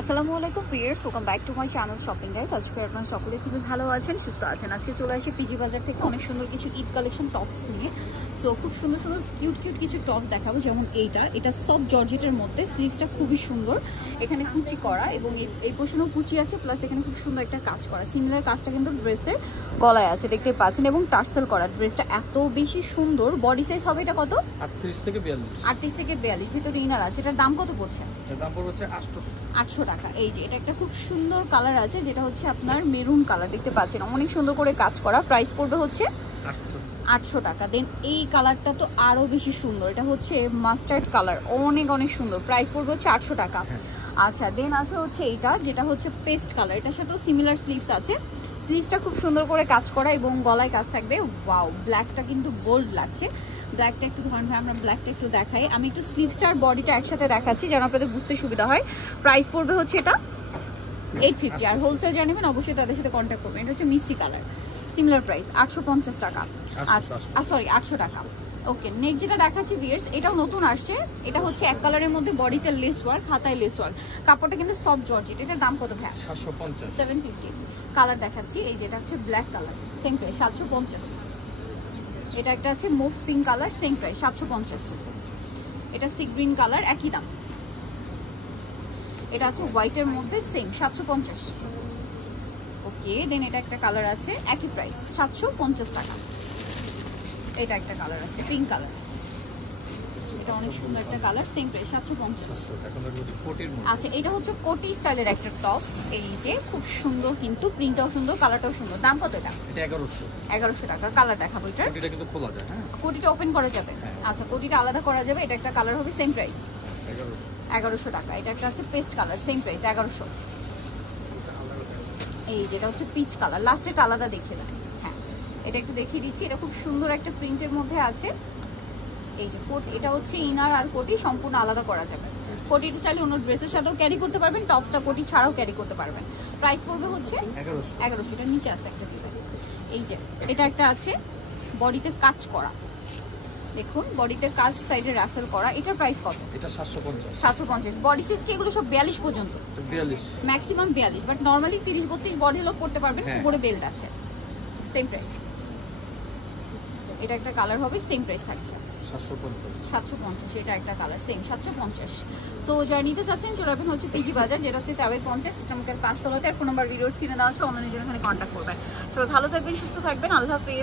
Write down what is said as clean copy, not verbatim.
আসসালামু আলাইকুম viewers, welcome back to my channel shopping guide. আজকে আপনারা সকলে খুবই ভালো আছেন, সুস্থ আছেন। আজকে চলে আসি পিজি বাজার থেকে অনেক সুন্দর কিছু ঈদ কালেকশন টপস নিয়ে। সো খুব সুন্দর সুন্দর কিউট কিছু টপস দেখাবো। যেমন এটা সফট জর্জেটের মধ্যে, স্লিভসটা খুবই সুন্দর, এখানে কুচি করা এবং এই পোর্শনেও কুচি আছে, প্লাস এখানে খুব সুন্দর একটা কাজ করা। সিমিলার কাজটা কিন্তু ড্রেসের গলায় আছে, দেখতে পাচ্ছেন, এবং টার্সেল করা। ড্রেসটা এত বেশি সুন্দর। বডি সাইজ হবে এটা কত? 38 থেকে 42। ভিতরে ইনার আছে। এটার দাম কত পড়ছে? দাম পড়ছে 800 টাকা। এই যে এটা একটা খুব সুন্দর কালার আছে, যেটা হচ্ছে আপনার মেরুন কালার, দেখতে পাচ্ছেন, অনেক সুন্দর করে কাজ করা। প্রাইস পড়বে হচ্ছে 800 টাকা। দেন এই কালারটা তো আরো বেশি সুন্দর, এটা হচ্ছে মাস্টার্ড কালার, অনেক সুন্দর। প্রাইস পড়বে হচ্ছে 800 টাকা। আচ্ছা, দেন আছে হচ্ছে এইটা, যেটা হচ্ছে পেস্ট কালার। এটার সাথেও সিমিলার স্লিভস আছে। স্লিভসটা খুব সুন্দর করে কাজ করা এবং গলায় কাজ থাকবে। ওয়াও, ব্ল্যাকটা কিন্তু বোল্ড লাগছে। ব্ল্যাকটা একটু ধরেন ভাই, আমরা ব্ল্যাকটা একটু দেখাই। আমি একটু স্লিভসটা আর বডিটা একসাথে দেখাচ্ছি যেন আপনাদের বুঝতে সুবিধা হয়। প্রাইস পড়বে হচ্ছে এটা 850। আর হোলসেল জানেন অবশ্যই তাদের সাথে কন্ট্যাক্ট করবেন। এটা হচ্ছে মিষ্টি কালার, সিমিলার প্রাইস 850 টাকা। আচ্ছা সরি 800 টাকা। ওকে, নেক্সট যেটা দেখাচ্ছি ভিউয়ার্স, এটাও নতুন আসছে। এটা হচ্ছে এক কালারের মধ্যে, বডিতে লেস ওয়ার্ক, হাতায় লেস ওয়ার্ক, কাপড়টা কিন্তু সফট জর্জেট। এটার দাম কত ভাই? 750। কালার দেখাচ্ছি, এই যেটা হচ্ছে ব্ল্যাক কালার, সেম প্রাইস 750। এটা একটা আছে move pink colour, same price 750। এটা সি গ্রিন কালার, একই দাম। এটা আছে হোয়াইটের মধ্যে, সেম 750। ওকে, দেন এটা একটা কালার আছে, একই প্রাইস 750 টাকা। এটা একটা কালার আছে পিঙ্ক কালার, এটা অনেক সুন্দর একটা কালার, সেম প্রাইস 750। আচ্ছা, এটা হচ্ছে কোটি স্টাইলের একটা টপস। এই যে খুব সুন্দর, কিন্তু প্রিন্টটাও সুন্দর, কালারটাও সুন্দর। দাম কত এটা? 1100 টাকা। কালার দেখাবো। এটা কিন্তু খোলা যায়, হ্যাঁ, কোটিটা ওপেন করা যাবে। আচ্ছা, কোটিটা আলাদা করা যাবে। এটা একটা কালার হবে, সেম প্রাইস 1100 টাকা। এটা একটা আছে পেস্ট কালার, সেম প্রাইস 1100। এই যেটা হচ্ছে পিচ কালার, লাস্টেটা আলাদা দেখিয়ে দেন। হ্যাঁ, এটা একটু দেখিয়ে দিচ্ছি। এটা খুব সুন্দর একটা প্রিন্টের মধ্যে আছে। এই যে কোট, এটা হচ্ছে ইনার আর কোটি সম্পূর্ণ আলাদা করা যাবে। কোটিটা চাইলে অন্য ড্রেসের সাথেও ক্যারি করতে পারবেন, টপসটা কোটি ছাড়াও ক্যারি করতে পারবেন। প্রাইস পড়বে হচ্ছে 1100। এটা নিচে আছে একটা ডিজাইন। এই যে এটা একটা আছে বডিতে কাজ করা, দেখুন বডিতে কাজ, সাইডে রাফেল করা। এটার প্রাইস কত? এটা 750। বডি সাইজ কি এগুলো সব 42 পর্যন্ত? 42, ম্যাক্সিমাম 42, বাট নরমালি 30-32 বডি লোক পড়তে পারবেন। উপরে বেল্ট আছে, সেম প্রাইস। এটা একটা কালার হবে, সেম প্রাইস থাকছে 750। এটা একটা কালার, সেম 750। সো যারা নিতে চাচ্ছেন চলে আসবেন হচ্ছে পিজি বাজার, যেটা হচ্ছে 450 সিস্টেমকের 5 তলাতে। আর ফোন নাম্বার ভিডিওস কিনে দেওয়া আছে, অনলাইনে জন্য এখানে কন্ট্যাক্ট করবেন। সবাই ভালো থাকবেন, সুস্থ থাকবেন, আল্লাহ হাফেজ।